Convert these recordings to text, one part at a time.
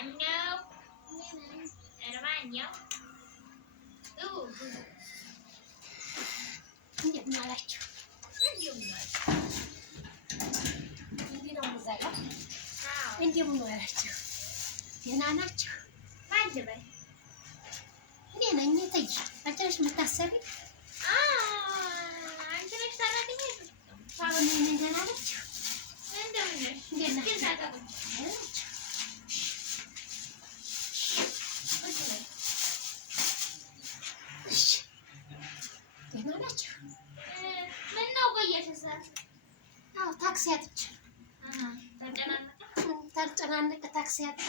ማነው? ኧረ ማነው? እንደምን አላችሁ? እንዲህ ነው የምዛለው። እንደምን አላችሁ? ደህና ናችሁ? ማን ልበል? እኔ ነኝ እትዬ። አንቺ ነሽ የምታሰሪኝ? አንቺ ነሽ ሰራተኛ? አሁን እኔ ደህና ናችሁ? እንደምን ነሽ? እንዴት ናችሁ? ደህና ናችሁ? ምነው ቆየሽ? አዎ ታክሲ አጥቼ ተጨናነቀ። ታክሲ አጥቼ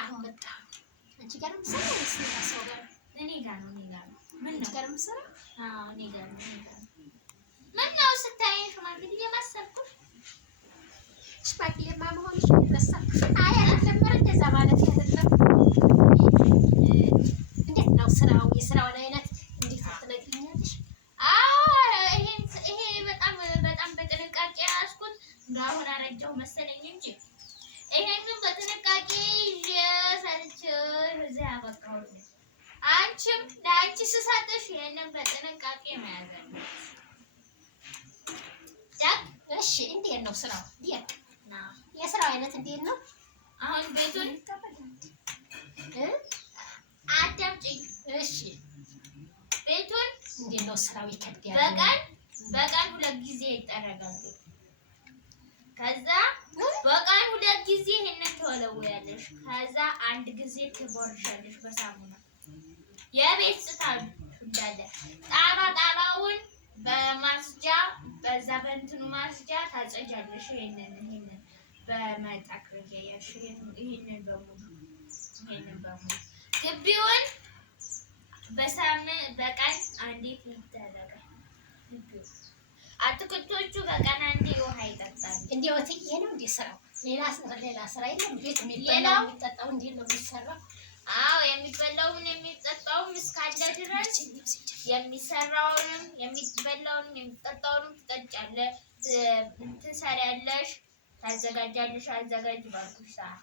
አሁን መጣሁ። አንቺ ጋር ነው የምትሰራው ወይስ ሌላ ሰው ጋር? እኔ ጋር ነው። አንቺ ጋር ነው የምትሰራው? አዎ እኔ ጋር ነው። ምነው ስታይኝ ሽማግሌ መሰልኩሽ? ሽማግሌማ መሆንሽ ረሳሁ። አይ አይደለም፣ እንደዛ ማለት አይደለም። እንዴት ነው ስራው? የስራውን አይነት እንዴት ትነግሪኛለሽ? ይሄ በጣም በጥንቃቄ ያዝኩት። አሁን አረጃው መሰለኝ እንጂ ይሄንን በጥንቃቄ ይዤ ሰርቼ እዚህ አበቃሁት። አንቺም ለአንቺ ስሰጥሽ ይሄንን በጥንቃቄ መያዝ አለብሽ። እሺ እንዴት ነው ስራው? የስራው አይነት እንዴት ነው? አሁን ቤቱን አዳምጪኝ። እሺ ቤቱን እንዴት ነው ስራው? ይከብዳል። በቀን 2 ጊዜ ይጠረጋል። ከዛ በቀን 2 ጊዜ ይሄንን ትወለውያለሽ። ከዛ 1 ጊዜ ትቦርሻለሽ በሳሙና። የቤት ጽዳት እንዳለ ጣባውን በማስጃ በዛ በእንትኑ ማስጃ ታጸጃለሽ። ይሄንን በመጣክረያ ያሽ ይሄንን በሙሉ ግቢውን በቀን 1 ይደረጋል። አትክልቶቹ በቀን 1 ውሃ ይጠጣሉ። እንዴው እትዬ ነው እንዴ ስራው? ሌላ ስራ የለም? ቤት የሚበላው የሚጠጣው እንዴት ነው የሚሰራው? አዎ የሚበላውም የሚጠጣውም እስካለ ድረስ የሚሰራውንም የሚበላውንም የሚጠጣውንም ትጠጫለሽ፣ ትሰሪያለሽ፣ ታዘጋጃለሽ። አዘጋጅ ባልኩሽ ሰዓት።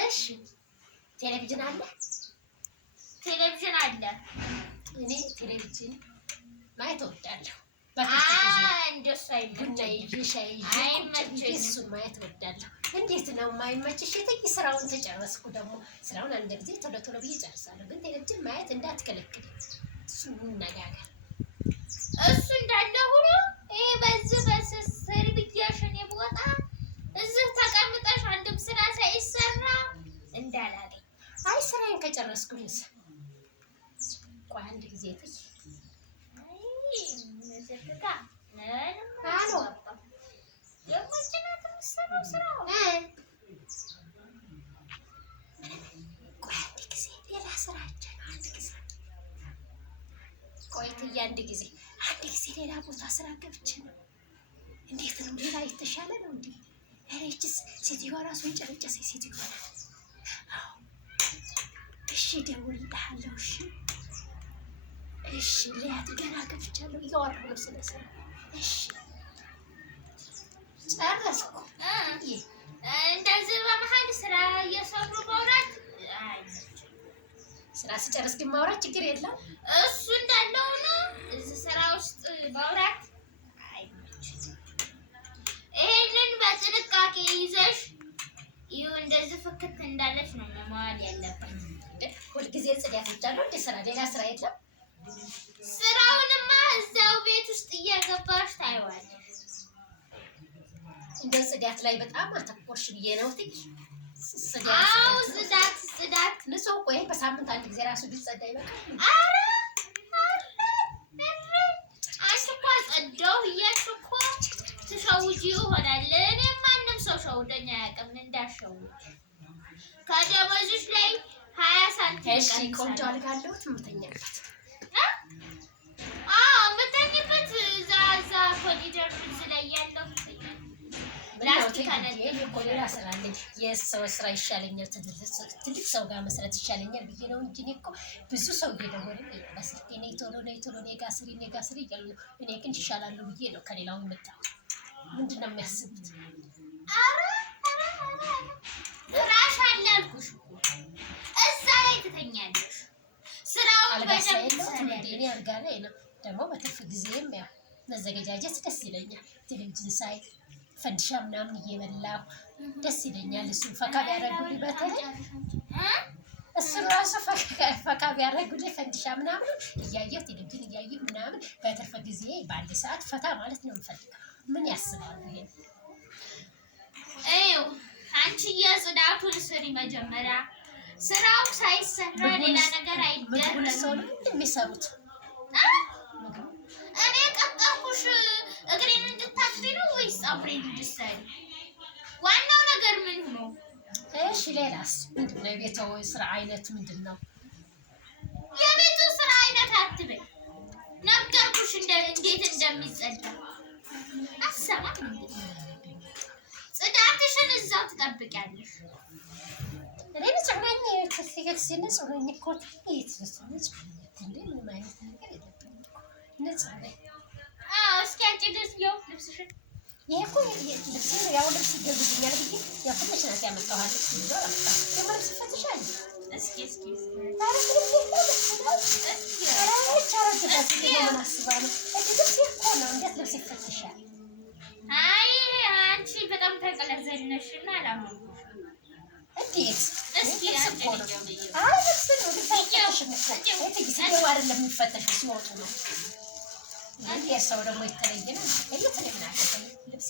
እሺ ቴሌቪዥን አለ? ቴሌቪዥን አለ። እኔ ቴሌቪዥን ማየት እወዳለሁ። እንደሱ አይመቸኝም። እሱን ማየት እወዳለሁ። እንዴት ነው የማይመችሽ? እትዬ ስራውን ተጨረስኩ። ደግሞ ስራውን አንድ ጊዜ ቶሎ ቶሎ ብዬ ጨርሳለሁ። ግን ቴሌቪዥን ማየት እንዳትከለክል። እሱን እንነጋገር። እሱ እንዳለ ሆኖ ይሄ በዚህ በስስር ብዬሽ እኔ ቦታ እዚህ ተቀምጠሽ አንድም ስራ ሳይሰራ እንዳላገኝ። አይ ስራዬን ከጨረስኩኝስ? ቆይ አንድ ጊዜ እትዬ አንድ ጊዜ ሌላ ቦታ ስራ ገብቼ ነው። እንዴት ነው? ሌላ የተሻለ ነው እንዴ? እቺስ ሴትዮዋ ራሱ የጨረጨሰ ሴትዮዋ ናት። እሺ እደውልልሃለሁ። እሺ ሊያት ገና ገብቻለሁ። እያወራሁ ነው ስለ ስራ። እሺ ጨረስኩ። እንደዚህ በመሀል ስራ እየሰሩ ማውራት ስራ ስጨርስ ግን ማውራት ችግር የለም። እሱ እንዳለው ነው። እዚህ ስራ ውስጥ ማውራት አይመችም። ይሄንን በጥንቃቄ ይዘሽ ይኸው እንደዚህ ፍክት እንዳለች ነው መዋል ያለበት። ሁልጊዜ ጽዳት ብቻ ነው እንደ ስራ? ሌላ ስራ የለም? ስራውንማ እዛው ቤት ውስጥ እየገባሽ ታይዋለሽ። እንደው ጽዳት ላይ በጣም አተኮርሽ ብዬ ነው እትዬ። ጽዳት ንጹህ እኮ ይሄ በሳምንት 1 ጊዜ ራሱ ቢጸዳ ይበቃል። ኧረ አንቺ እኮ ጸዳሁ እያልሽ እኮ ትሸውጂ ይሆናል። እኔ ማንም ሰው ሸውደኝ አያውቅም። እንዳሸውጅ ከደሞዝሽ ላይ 20 ሳንቲም። እሺ ቆንጆ አልጋ አለዎት የምተኛበት? የምተኝበት እዛ ኮሪደር ላይ ያለው ሌላ ስራ አለኝ። የሰው ስራ ይሻለኛል፣ ትልቅ ሰው ጋር መስራት ይሻለኛል ብዬ ነው እንጂ እኔ እኮ ብዙ ሰው እየደወለ በስልኬ ነይ ቶሎ እኔ ጋር ስሪ እያሉ ነው። እኔ ግን ይሻላሉ ብዬ ነው ከሌላው የመጣሁት። ምንድን ነው የሚያስቡት? ፍራሽ አለ አልኩሽ። አልጋ ላይ ነው። ደግሞ በትርፍ ጊዜም ያው መዘገጃጀት ደስ ይለኛል። ቴሌቪዥን ሳይ ፈንዲሻ ምናምን እየበላሁ ደስ ይለኛል። እሱን ፈካ ቢያደርጉልኝ በተለይ እሱን ራሱ ፈካ ቢያደርጉልኝ ፈንዲሻ ምናምን እያየሁ ቴሌቪዥን እያየሁ ምናምን በትርፍ ጊዜ በአንድ ሰዓት ፈታ ማለት ነው የምፈልገው። ምን ያስባሉ ይሄን? ይኸው አንቺ የጽዳቱን ስሪ መጀመሪያ። ስራው ሳይሰራ ሌላ ነገር አይደረግም። ሰው ነው የሚሰሩት። እኔ ቀጠርኩሽ እግሬን እንድታጥቢ ነው ወይስ ፀጉሬን እንድትሰሪ? ዋናው ነገር ምን ነው? እሺ ሌላስ ምንድን ነው? የቤቱ ስራ አይነት ምንድን ነው? የቤቱ ስራ አይነት አትበይ። ነገርኩሽ እንዴት እንደሚጸዳ። አሰማም እንዴ? ጽዳትሽን እዛው ትጠብቂያለሽ። እኔ ንጹህ ነኝ። ከሲገት ንጹህ ነኝ እኮ እንዴ ምንም አይነት ነገር የለብኝም እኮ ንጹህ ነኝ። እስኪ አንቺ ደስ ይው ልብስሽን። ይሄ እኮ ልብስ ያው ልብስ ይገዙልኛል ብዬ ያው ትንሽ ናት ያመጣኋት። ልብስ ይፈትሻል። እስኪ ልብስ ይፈትሻል። አይ አንቺ በጣም ተቀለዘልነሽና አላማው እንዴት እስኪ አንቺ አይደለም የሚፈተሽው ሲወጡ ነው። የሰው ደግሞ የተለየ ነው። ልብስ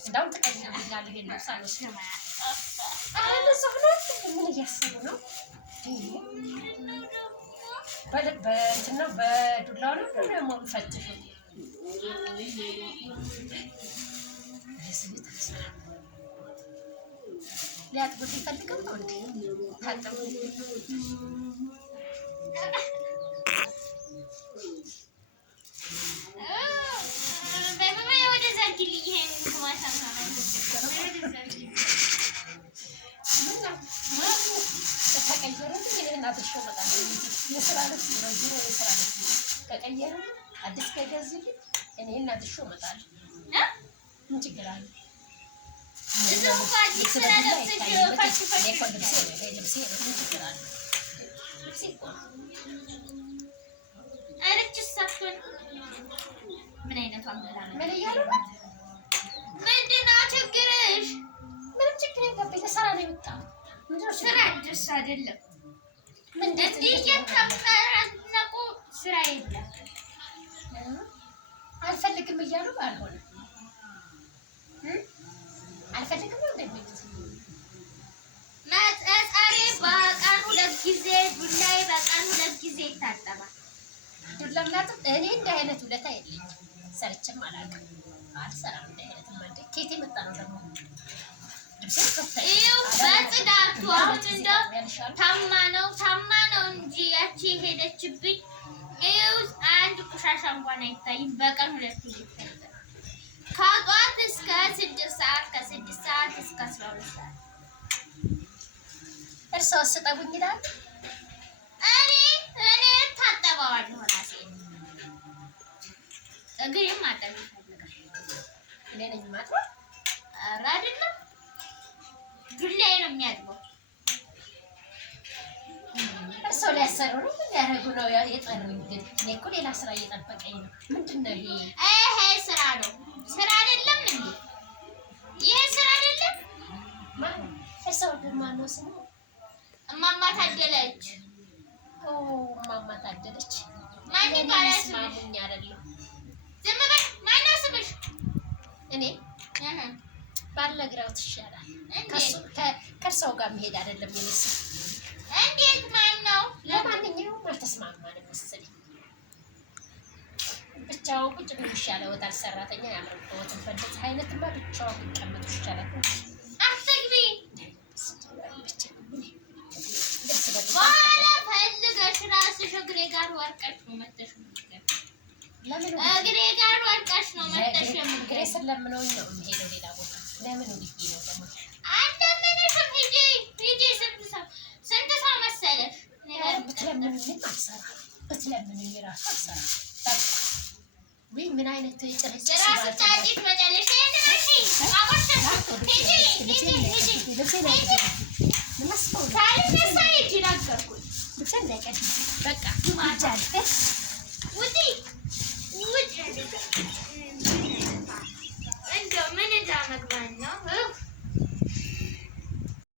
እንዳውም ተቀይረውልኛል። ይሄን ልብስ አልወስድም። ምን እያሰቡ ነው? በእንትን ነው በዱላው ነው ደግሞ የሚፈትሹት። ሊያጥቡት ይፈልጋል ነው እንዴ? ታጥቡ ከቀየሩ አዲስ ከገዙልኝ እኔ እናትሽው እመጣለሁ። ምን ችግር አለ? ምን አይነቷ ምን እያሉ ምንድን ነው ችግርሽ? ምንም ችግር የለብኝ። ለስራ ነው የወጣሁት። ስራ ደስ አይደለም። እንዲህ እየተመረነቁ ስራ የለም። አልፈልግም እያሉ አልሆነም። አልፈልግም ነው እንደሚሉት መጸጸሬ በቀን 2 ጊዜ ዱላዬ በቀን 2 ጊዜ ይታጠባል። ዱላ ምናምን እኔ እንደ አይነት ውለታ የለኝም። ሰርቼም አላውቅም። አልሰራም። እንደ አይነት ማለት ኬት የመጣ ነው ደግሞ ይኸው በጽዳቱ አሁን እንደው ታማ ነው እንጂ ያቺ ሄደችብኝ። ይኸው አንድ ቆሻሻ እንኳን አይታይም። በቀን 2 ጊዜ ይታጠባል። ከጧት እስከ 6 ሰዓት፣ ከ6 ሰዓት እስከ 12 ሰዓት። እርስዎ ስጠቡኝ ይላል። እኔ ታጠባዋለሁ ራሴ። እግሬም ማጠብ ይፈልጋል። እኔ ነኝ የማጥበው? ኧረ አይደለም ዱላዬ ነው የሚያጥበው። እርስዎ ሊያሰሩ ነው? ምን ሊያደርጉ ነው የጠሩኝ? ግን እኔ እኮ ሌላ ስራ እየጠበቀኝ ነው። ምንድን ነው ይሄ? ይሄ ስራ ነው። ስራ አይደለም እንዴ? ይሄ ስራ አይደለም? እርስዎ ግን ማነው ስሙ? እማማ ታደለች። እማማ ታደለች። ማን ይባላል ስምሽ? አይደለም። ዝም በይ። ማነው ስምሽ? እኔ ባልነግረውት ይሻላል። ከእርስዎ ጋር መሄድ አይደለም የእኔ ስም። እንዴት? ማን ነው? ለማንኛውም አልተስማማንም መሰለኝ። ብቻውን ቁጭ ብሎ ይሻለዎታል። ሰራተኛ ያምርብዎትን። በእንደዚህ አይነትማ ብቻውን ቢቀመጡ ይሻላል። አትግቢ። በኋላ ፈልገሽ እራስሽ እግሬ ጋር ወርቀሽ ነው መተሽ እግሬ ጋር ወርቀሽ ነው መተሽ እግሬ ስለምነውኝ ነው የምሄደው ሌላ ቦታ። ለምን ብዬ ነው ደግሞ አልለምንሽም። ሂጂ። ስንት ሰው መሰለሽ? ብትለምኑኝም አልሰራም። ብትለምኑኝ እራሱ አልሰራም። ወይ ምን አይነት ጭራሽ ጫጭት መጨለሽ ውጪ ውጪ እንደው ምን እዳ መግባት ነው?